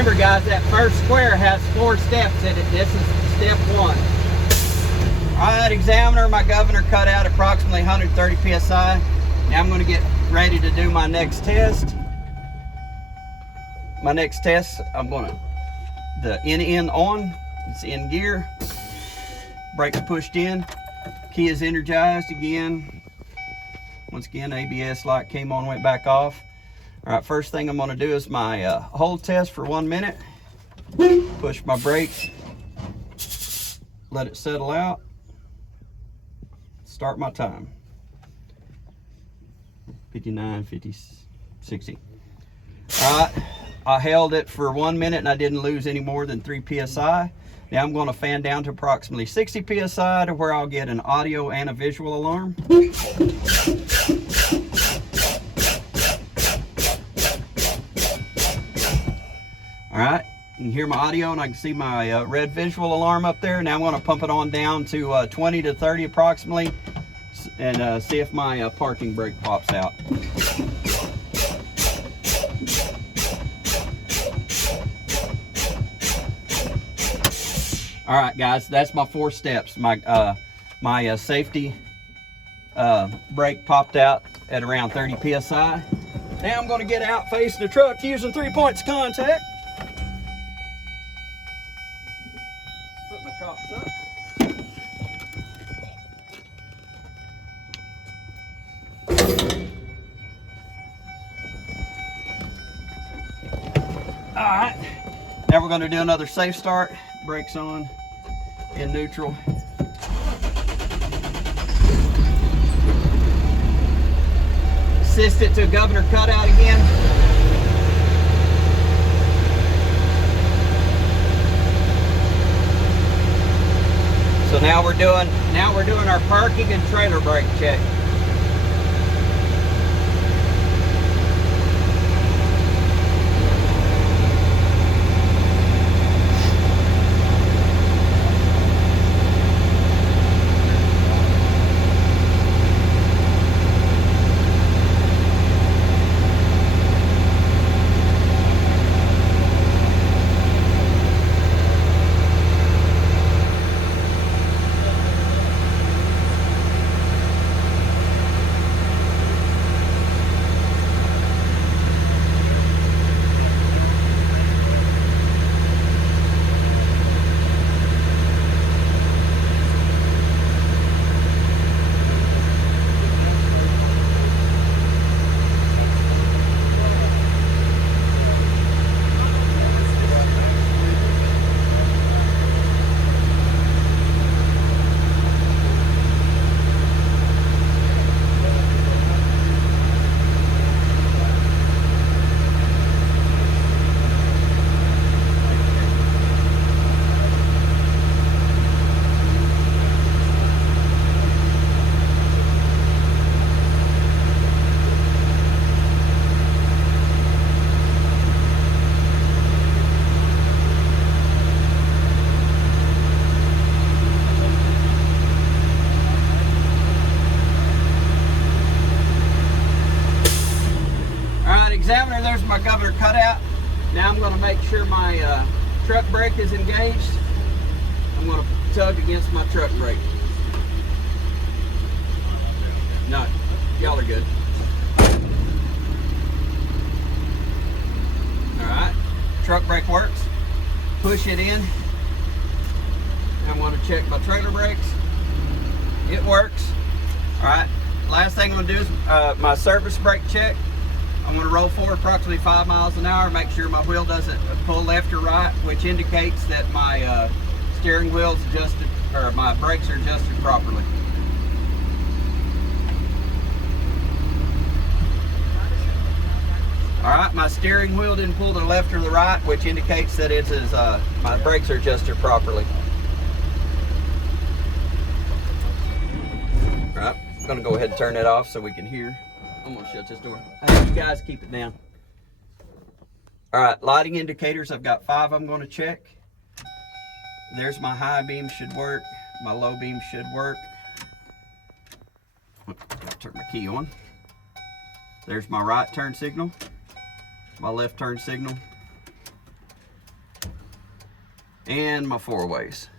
Remember guys, that first square has 4 steps in it. This is step 1. Alright, examiner, my governor cut out approximately 130 psi. Now I'm going to get ready to do my next test. My next test, I'm going to, the NN on, it's in gear. Brakes pushed in. Key is energized again. Once again, ABS light came on, went back off. Alright, first thing I'm going to do is my hold test for 1 minute. Push my brakes. Let it settle out. Start my time. 59, 50, 60. Alright, I held it for 1 minute and I didn't lose any more than 3 psi. Now I'm going to fan down to approximately 60 psi to where I'll get an audio and a visual alarm. Alright, you can hear my audio and I can see my red visual alarm up there. Now I'm going to pump it on down to 20 to 30 approximately and see if my parking brake pops out. Alright guys, that's my 4 steps. My safety brake popped out at around 30 psi. Now I'm going to get out facing the truck using 3 points of contact. Put my chocks up. Alright, now we're going to do another safe start. Brakes on, in neutral. Assist it to a governor cutout again. So now we're doing our parking and trailer brake check. Examiner, there's my governor cutout. Now I'm going to make sure my truck brake is engaged. I'm going to tug against my truck brake. No, y'all are good. Alright, truck brake works. Push it in. I'm going to check my trailer brakes. It works. Alright, last thing I'm going to do is my surface brake check. I'm going to roll forward approximately 5 miles an hour, make sure my wheel doesn't pull left or right, which indicates that my steering wheel's adjusted, or my brakes are adjusted properly. Alright, my steering wheel didn't pull to the left or the right, which indicates that it is, my brakes are adjusted properly. Alright, I'm going to go ahead and turn that off so we can hear. I'm going to shut this door. I have you guys keep it down. Alright, lighting indicators, I've got 5 I'm going to check. There's my high beam should work. My low beam should work. Turn my key on. There's my right turn signal. My left turn signal. and my 4-ways.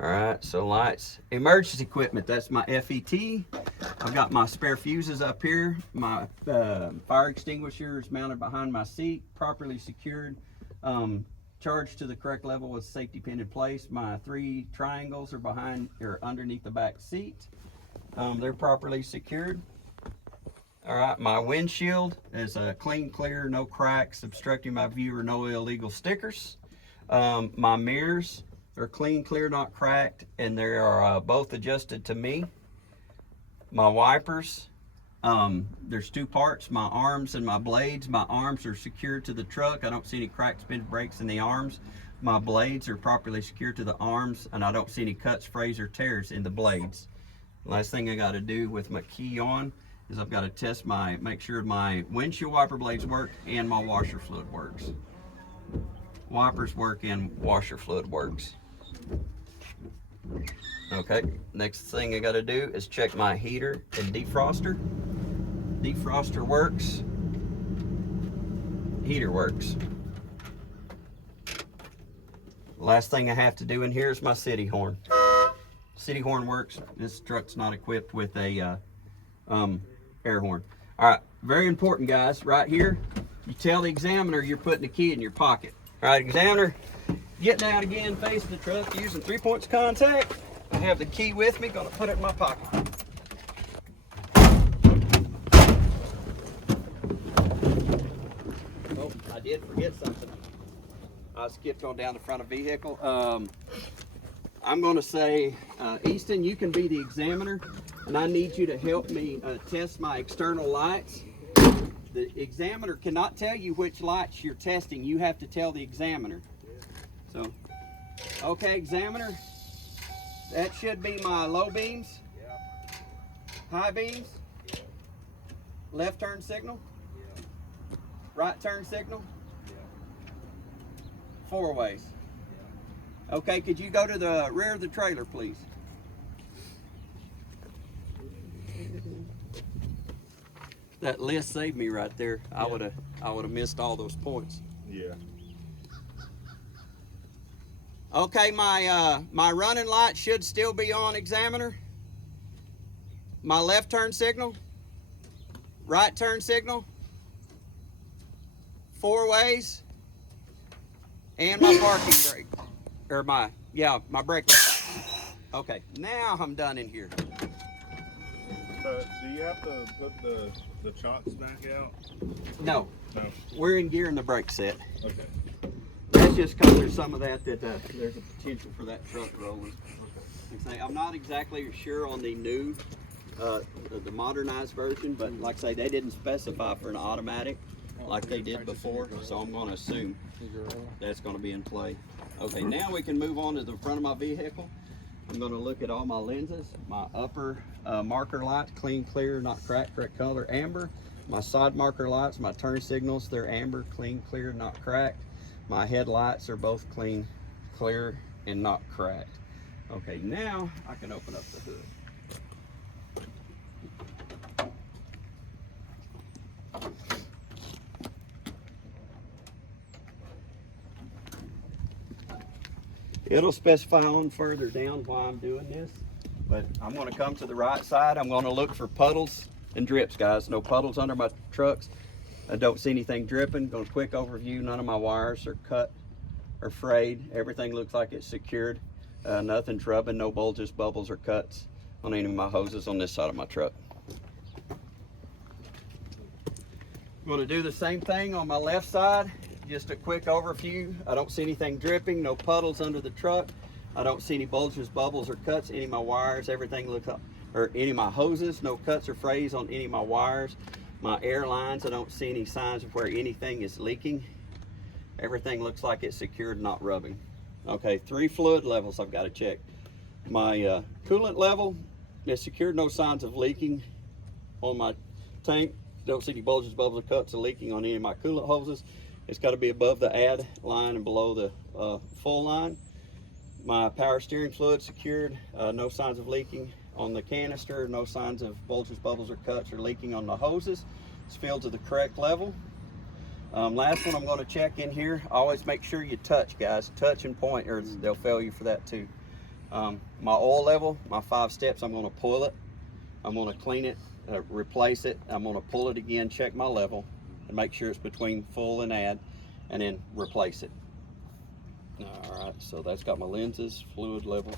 All right, so lights, emergency equipment, that's my FET. I've got my spare fuses up here. My fire extinguisher is mounted behind my seat, properly secured, charged to the correct level with safety pin in place. My 3 triangles are behind or underneath the back seat. They're properly secured. All right, my windshield is clean, clear, no cracks obstructing my view or no illegal stickers. My mirrors are clean, clear, not cracked, and they are both adjusted to me. My wipers, there's 2 parts, my arms and my blades. My arms are secured to the truck. I don't see any cracks, bends, breaks in the arms. My blades are properly secured to the arms, and I don't see any cuts, frays, or tears in the blades. Last thing I got to do with my key on is I've got to test make sure my windshield wiper blades work and my washer fluid works. Wipers work and washer fluid works. Okay, next thing I got to do is check my heater and defroster. Defroster works, heater works. Last thing I have to do in here is my city horn. City horn works. This truck's not equipped with a air horn. All right, very important, guys. Right here, you tell the examiner you're putting the key in your pocket. All right, examiner, get down again, facing the truck, using 3 points of contact. I have the key with me, gonna put it in my pocket. Oh, I did forget something. I skipped on down the front of the vehicle. I'm gonna say, Easton, you can be the examiner, and I need you to help me test my external lights. The examiner cannot tell you which lights you're testing. You have to tell the examiner. So, okay, examiner, that should be my low beams, high beams, left turn signal, right turn signal, 4-ways. Okay, could you go to the rear of the trailer, please? That list saved me right there. I would have missed all those points. Yeah. Okay, my running light should still be on, examiner. My left turn signal, right turn signal, 4-ways, and my parking brake, or my brake. Okay, now I'm done in here. So, do you have to put the chocks back out? No. No. We're in gear in the brake set. Okay. That's just because there's some of that there's a potential for that truck rolling. Okay. I'm not exactly sure on the new, the modernized version, but like I say, they didn't specify for an automatic like they did before, so I'm going to assume that's going to be in play. Okay, now we can move on to the front of my vehicle. I'm going to look at all my lenses. My upper marker lights, clean, clear, not cracked, correct color, amber. My side marker lights, my turn signals, they're amber, clean, clear, not cracked. My headlights are both clean, clear, and not cracked. Okay, now I can open up the hood. It'll specify on further down why I'm doing this, but I'm going to come to the right side. I'm going to look for puddles and drips, guys. No puddles under my trucks. I don't see anything dripping. Going to quick overview. None of my wires are cut or frayed. Everything looks like it's secured. Nothing's rubbing, no bulges, bubbles, or cuts on any of my hoses on this side of my truck. I'm going to do the same thing on my left side. Just a quick overview. I don't see anything dripping, no puddles under the truck. I don't see any bulges, bubbles, or cuts. Any of my wires, everything looks up, or any of my hoses, no cuts or frays on any of my wires. My air lines, I don't see any signs of where anything is leaking. Everything looks like it's secured, not rubbing. Okay, 3 fluid levels I've got to check. My coolant level is secured, no signs of leaking on my tank. Don't see any bulges, bubbles, or cuts or leaking on any of my coolant hoses. It's got to be above the add line and below the full line. My power steering fluid secured, no signs of leaking on the canister, no signs of bulges, bubbles, or cuts or leaking on the hoses. It's filled to the correct level. Last one I'm going to check in here. Always make sure you touch, guys. Touch and point, or they'll fail you for that too. My oil level, my 5 steps, I'm going to pull it. I'm going to clean it, replace it. I'm going to pull it again, check my level, and make sure it's between full and add, and then replace it. All right, so that's got my lenses, fluid levels.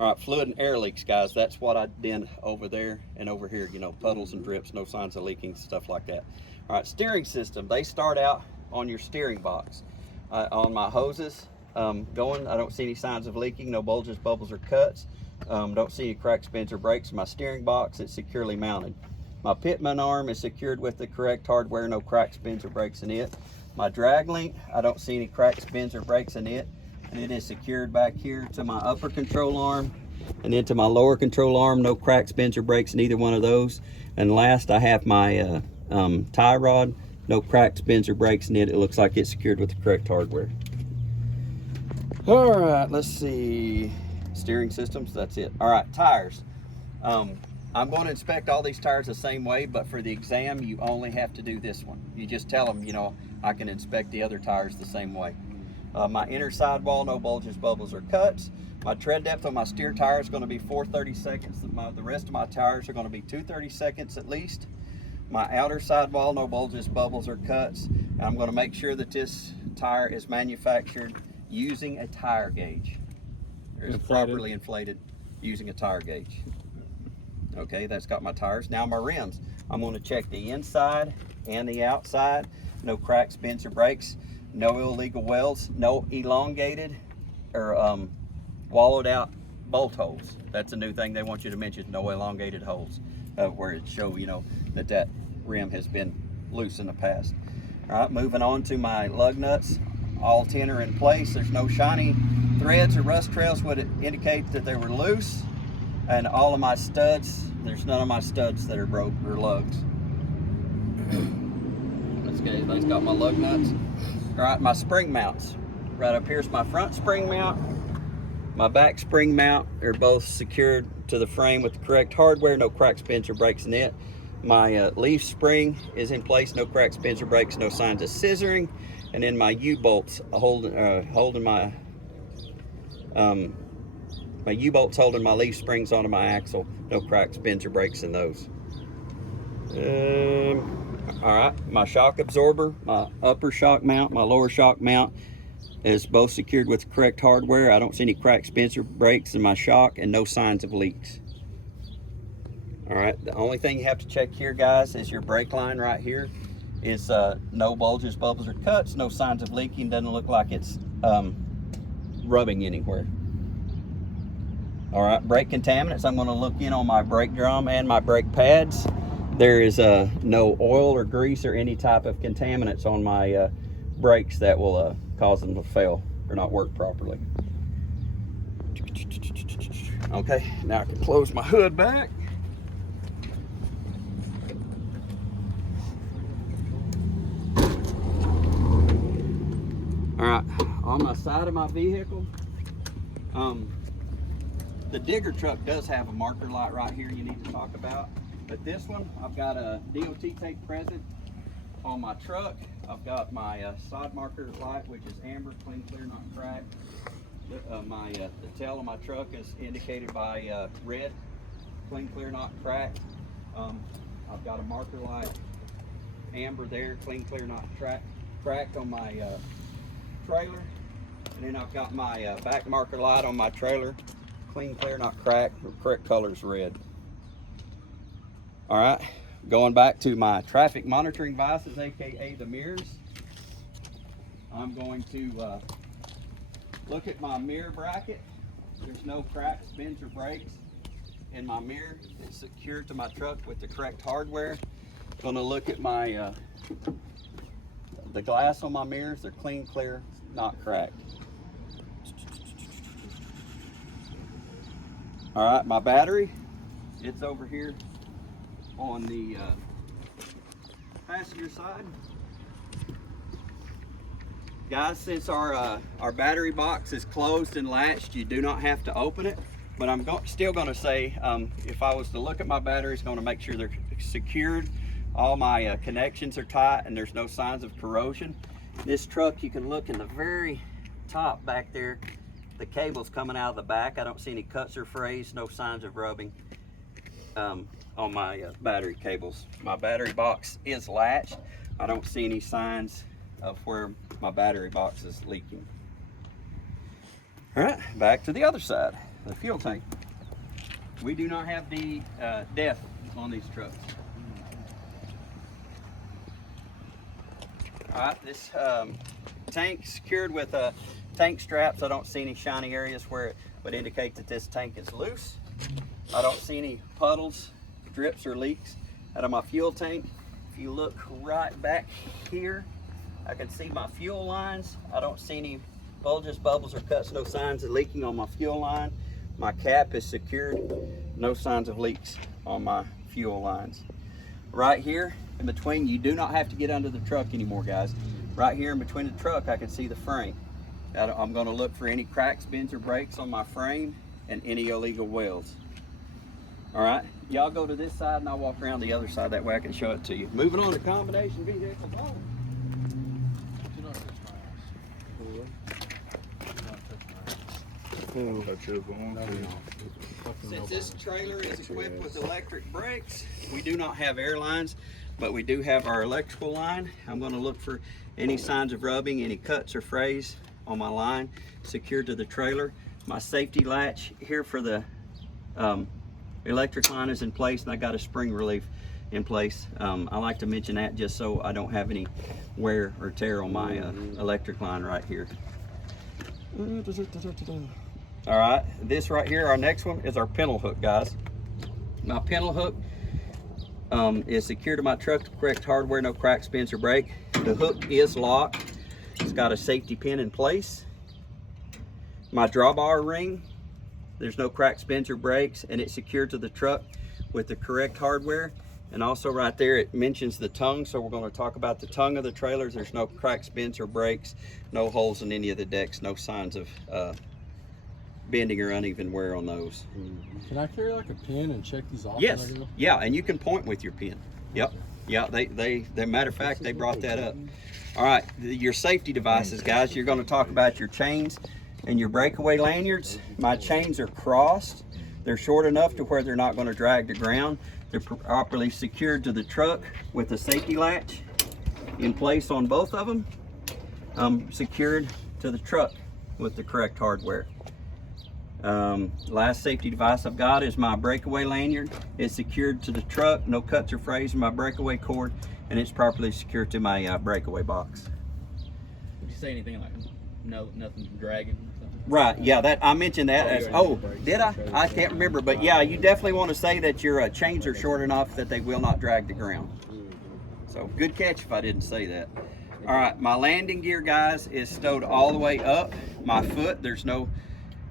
All right, fluid and air leaks, guys. That's what I did over there and over here. You know, puddles and drips, no signs of leaking, stuff like that. All right, steering system. They start out on your steering box. On my hoses going, I don't see any signs of leaking, no bulges, bubbles, or cuts. Don't see any cracks, bends, or breaks. My steering box, it's securely mounted. My pitman arm is secured with the correct hardware, no cracks, bends, or breaks in it. My drag link, I don't see any cracks, bends, or breaks in it. And it is secured back here to my upper control arm and then to my lower control arm. No cracks, bends, or breaks in either one of those. And last, I have my tie rod. No cracks, bends, or breaks in it. It looks like it's secured with the correct hardware. All right, let's see. Steering systems, that's it. All right, tires. I'm going to inspect all these tires the same way, but for the exam, you only have to do this one. You just tell them, you know, I can inspect the other tires the same way. My inner sidewall, no bulges, bubbles, or cuts. My tread depth on my steer tire is going to be 4/32. The rest of my tires are going to be 2/32 at least. My outer sidewall, no bulges, bubbles, or cuts. And I'm going to make sure that this tire is manufactured using a tire gauge. It's properly inflated using a tire gauge. Okay, that's got my tires. Now my rims. I'm going to check the inside and the outside. No cracks, bends, or breaks. No illegal welds. No elongated or wallowed out bolt holes. That's a new thing they want you to mention. No elongated holes where it show, you know, that rim has been loose in the past. All right, moving on to my lug nuts. All 10 are in place. There's no shiny threads or rust trails would indicate that they were loose. And all of my studs, there's none of my studs that are broke or lugs. That's got my lug nuts. All right, my spring mounts. Right up here's my front spring mount. My back spring mount are both secured to the frame with the correct hardware. No cracks, bends, or breaks in it. My leaf spring is in place. No cracks, bends, or breaks. No signs of scissoring. And then my U-bolts holding my U-bolts holding my leaf springs onto my axle. No cracks, bends, or breaks in those. All right, my shock absorber, my upper shock mount, my lower shock mount is both secured with the correct hardware. I don't see any cracks, bends, or breaks in my shock, and no signs of leaks. All right, the only thing you have to check here, guys, is your brake line right here. Is no bulges, bubbles, or cuts. No signs of leaking. Doesn't look like it's rubbing anywhere. All right, brake contaminants. I'm going to look in on my brake drum and my brake pads. There is no oil or grease or any type of contaminants on my brakes that will cause them to fail or not work properly. Okay, now I can close my hood back. All right, on the side of my vehicle, the digger truck does have a marker light right here you need to talk about. But this one, I've got a DOT tape present on my truck. I've got my side marker light, which is amber, clean, clear, not cracked. The tail of my truck is indicated by red, clean, clear, not cracked. I've got a marker light, amber there, clean, clear, not cracked on my trailer. And then I've got my back marker light on my trailer, clean, clear, not cracked. The correct color is red. All right, going back to my traffic monitoring devices, aka the mirrors. I'm going to look at my mirror bracket. There's no cracks, bends, or breaks in my mirror. It's secured to my truck with the correct hardware. Going to look at my the glass on my mirrors. They're clean, clear, not cracked. All right, my battery, it's over here on the passenger side. Guys, since our battery box is closed and latched, you do not have to open it. But I'm still going to say, if I was to look at my batteries, going to make sure they're secured All my connections are tight and there's no signs of corrosion. This truck, you can look in the very top back there, the cable's coming out of the back. I don't see any cuts or frays, no signs of rubbing on my battery cables. My battery box is latched. I don't see any signs of where my battery box is leaking. All right, back to the other side, the fuel tank. We do not have the DEF on these trucks. All right, this tank secured with tank straps. I don't see any shiny areas where it would indicate that this tank is loose. I don't see any puddles, drips, or leaks out of my fuel tank. If you look right back here, I can see my fuel lines. I don't see any bulges, bubbles, or cuts, no signs of leaking on my fuel line. My cap is secured, no signs of leaks on my fuel lines. Right here in between, you do not have to get under the truck anymore, guys. Right here in between the truck, I can see the frame. I'm gonna look for any cracks, bends, or breaks on my frame and any illegal welds. All right, y'all go to this side and I'll walk around the other side. That way I can show it to you. Moving on to combination vehicles. Oh. Do not touch my ass. Touch it if I want to. Since this trailer is equipped with electric brakes, we do not have air lines, but we do have our electrical line. I'm going to look for any signs of rubbing, any cuts or frays on my line secured to the trailer. My safety latch here for the electric line is in place, and I got a spring relief in place. I like to mention that just so I don't have any wear or tear on my electric line right here. All right, this right here, our next one is our pintle hook, guys. My pintle hook is secured to my truck to correct hardware, no cracks, bends, or break. The hook is locked. It's got a safety pin in place. My drawbar ring, there's no cracks, bends, or breaks, and it's secured to the truck with the correct hardware. And also right there, it mentions the tongue, so we're going to talk about the tongue of the trailers. There's no cracks, bends, or breaks, no holes in any of the decks, no signs of bending or uneven wear on those. Can I carry like a pin and check these off? Yes, yeah, and you can point with your pin. Yep, yeah, they matter of fact, they brought that up. All right, your safety devices, guys, you're going to talk about your chains and your breakaway lanyards. My chains are crossed. They're short enough to where they're not going to drag the ground. They're properly secured to the truck with a safety latch in place on both of them. Secured to the truck with the correct hardware. Last safety device I've got is my breakaway lanyard. It's secured to the truck, no cuts or frays in my breakaway cord, and it's properly secured to my breakaway box. Would you say anything like nothing dragging or something? Right, yeah, that I mentioned that as, oh, did I? I can't remember, but yeah, you definitely want to say that your chains are short enough that they will not drag the ground. So good catch if I didn't say that. All right, my landing gear, guys, is stowed all the way up my foot. There's no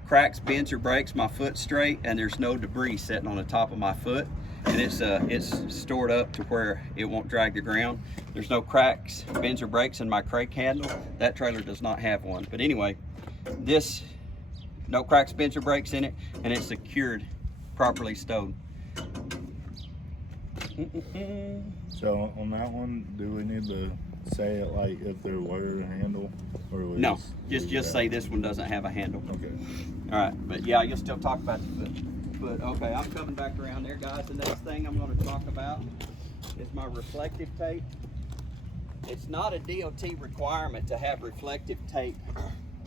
cracks, bends, or breaks. My foot's straight, and there's no debris sitting on the top of my foot, and it's stored up to where it won't drag the ground. There's no cracks, bends, or breaks in my crate handle. That trailer does not have one, but anyway, this no cracks, bends, or breaks in it, and it's secured, properly stowed. So on that one, do we need to say it like if there were a handle, or we No, just say this one doesn't have a handle. Okay. All right, but yeah, you'll still talk about the foot. Okay, I'm coming back around there, guys. The next thing I'm going to talk about is my reflective tape. It's not a DOT requirement to have reflective tape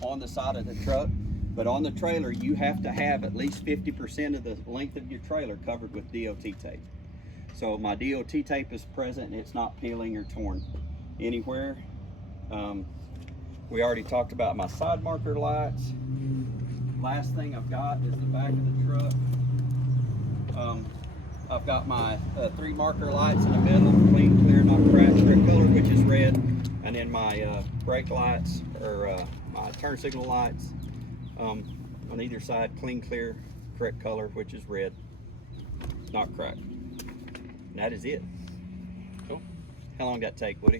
on the side of the truck, but on the trailer you have to have at least 50% of the length of your trailer covered with DOT tape. So my DOT tape is present, and it's not peeling or torn anywhere. We already talked about my side marker lights. Last thing I've got is the back of the truck. I've got my 3 marker lights in the middle, clean, clear, not cracked, correct color, which is red, and then my brake lights, or my turn signal lights on either side, clean, clear, correct color, which is red, not cracked. And that is it. Cool. How long did that take, Woody?